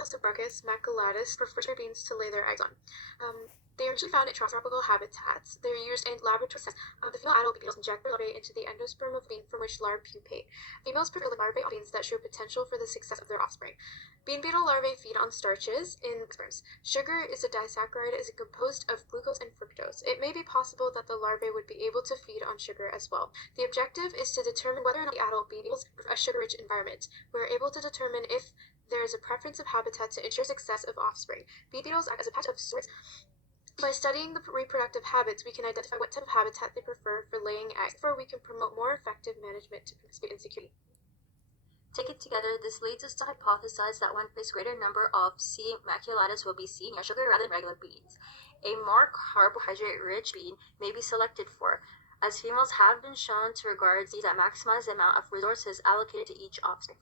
Phalaenopsis maculatus prefer sugar beans to lay their eggs on. They are usually found in tropical habitats. They are used in laboratory tests. The female adult beetles inject their larvae into the endosperm of the bean from which larvae pupate. Females prefer the larvae on beans that show potential for the success of their offspring. Bean beetle larvae feed on starches in sperms. Sugar is a disaccharide is composed of glucose and fructose. It may be possible that the larvae would be able to feed on sugar as well. The objective is to determine whether or not the adult bean beetles prefer a sugar-rich environment. We are able to determine if there is a preference of habitat to ensure success of offspring. Bee beetles act as a patch of sorts. By studying the reproductive habits, we can identify what type of habitat they prefer for laying eggs. Therefore, we can promote more effective management to prevent food insecurity. Taken together, this leads us to hypothesize that one place greater number of C. maculatus will be seen near sugar rather than regular beans. A more carbohydrate-rich bean may be selected for, as females have been shown to regard seeds that maximize the amount of resources allocated to each offspring.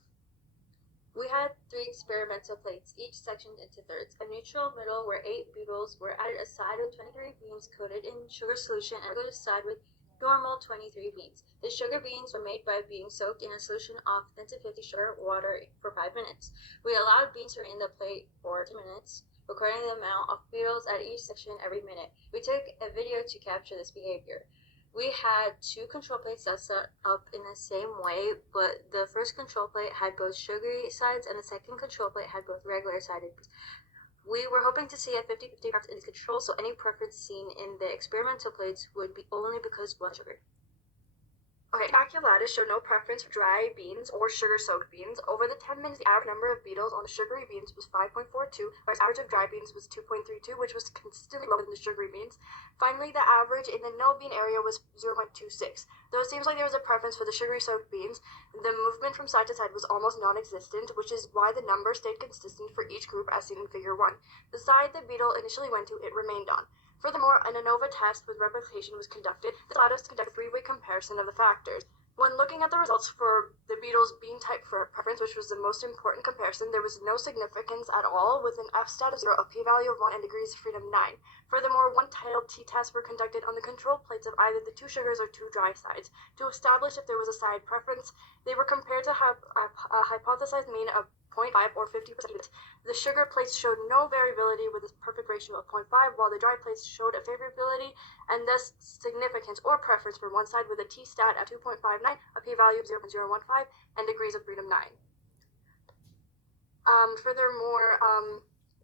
We had 3 experimental plates, each sectioned into thirds. A neutral middle where 8 beetles were added aside with 23 beans coated in sugar solution and a good side with normal 23 beans. The sugar beans were made by being soaked in a solution of 10 to 50 sugar water for 5 minutes. We allowed beans to remain in the plate for 10 minutes, recording the amount of beetles at each section every minute. We took a video to capture this behavior. We had 2 control plates that set up in the same way, but the first control plate had both sugary sides and the second control plate had both regular sided. We were hoping to see a 50-50 preference in the control, so any preference seen in the experimental plates would be only because one sugar. Okay, maculatus showed no preference for dry beans or sugar-soaked beans. Over the 10 minutes, the average number of beetles on the sugary beans was 5.42, whereas average of dry beans was 2.32, which was consistently lower than the sugary beans. Finally, the average in the no bean area was 0.26. Though it seems like there was a preference for the sugary-soaked beans, the movement from side to side was almost non-existent, which is why the number stayed consistent for each group as seen in Figure 1. The side the beetle initially went to, it remained on. Furthermore, an ANOVA test with replication was conducted that allowed us to conduct a 3-way comparison of the factors. When looking at the results for the beetle's bean type preference, which was the most important comparison, there was no significance at all, with an f-stat of 0, a p-value of 1, and degrees of freedom 9. Furthermore, 1 titled t-tests were conducted on the control plates of either the 2 sugars or 2 dry sides. To establish if there was a side preference, they were compared to have a hypothesized mean of 0.5 or 50%. The sugar plates showed no variability with a perfect ratio of 0.5, while the dry plates showed a favorability and thus significance or preference for one side with a t-stat at 2.59, a p-value of 0.015, and degrees of freedom 9. Furthermore,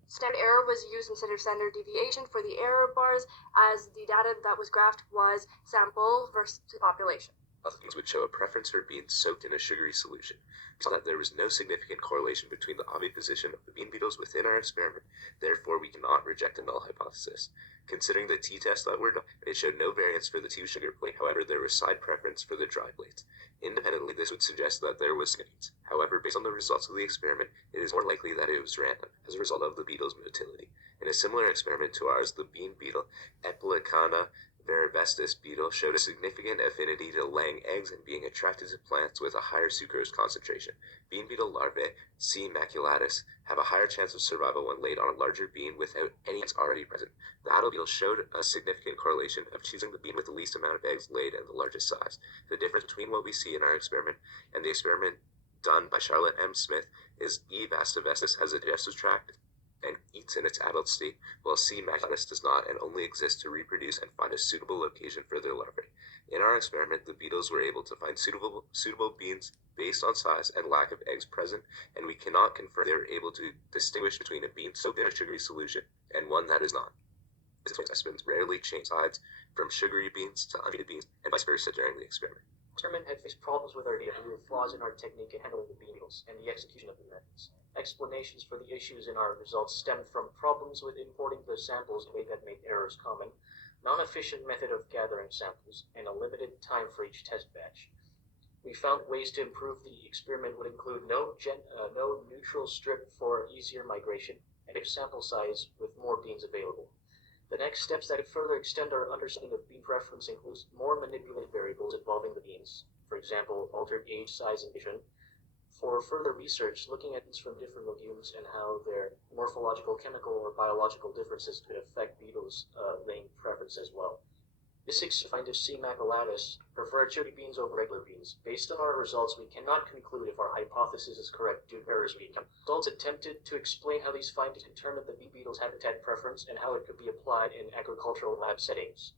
standard error was used instead of standard deviation for the error bars, as the data that was graphed was sample versus population. Things would show a preference for beans soaked in a sugary solution. We saw that there was no significant correlation between the oviposition of the bean beetles within our experiment, therefore we cannot reject a null hypothesis. Considering the t-tests that were done, it showed no variance for the 2 sugar plate, however there was side preference for the dry plates. Independently, this would suggest that there was significance. However, based on the results of the experiment, it is more likely that it was random, as a result of the beetle's motility. In a similar experiment to ours, the bean beetle, Epilecana varibestis beetle, showed a significant affinity to laying eggs and being attracted to plants with a higher sucrose concentration. Bean beetle larvae, C. maculatus, have a higher chance of survival when laid on a larger bean without any eggs already present. The adult beetle showed a significant correlation of choosing the bean with the least amount of eggs laid and the largest size. The difference between what we see in our experiment and the experiment done by Charlotte M. Smith is E. vastavestis has a digestive tract and eats in its adult state, while C. maculatus does not and only exists to reproduce and find a suitable location for their larvae. In our experiment, the beetles were able to find suitable beans based on size and lack of eggs present, and we cannot confirm they were able to distinguish between a bean soaked in a sugary solution and one that is not. Specimens rarely change sides from sugary beans to untreated beans, and vice versa during the experiment. The experiment had faced problems with our data due to flaws in our technique in handling the bean beetles and the execution of the methods. Explanations for the issues in our results stemmed from problems with importing the samples in a way that made errors common, non-efficient method of gathering samples, and a limited time for each test batch. We found ways to improve the experiment would include no neutral strip for easier migration, and a sample size with more beans available. The next steps that could further extend our understanding of bean preference includes more manipulated variables involving the beans, for example, altered age, size, and vision. For further research, looking at beans from different legumes and how their morphological, chemical, or biological differences could affect beetles' laying preference as well. This find of C. maculatus preferred sugar beans over regular beans. Based on our results, we cannot conclude if our hypothesis is correct due to errors we encountered. Results attempted to explain how these findings determine the bee beetle's habitat preference and how it could be applied in agricultural lab settings.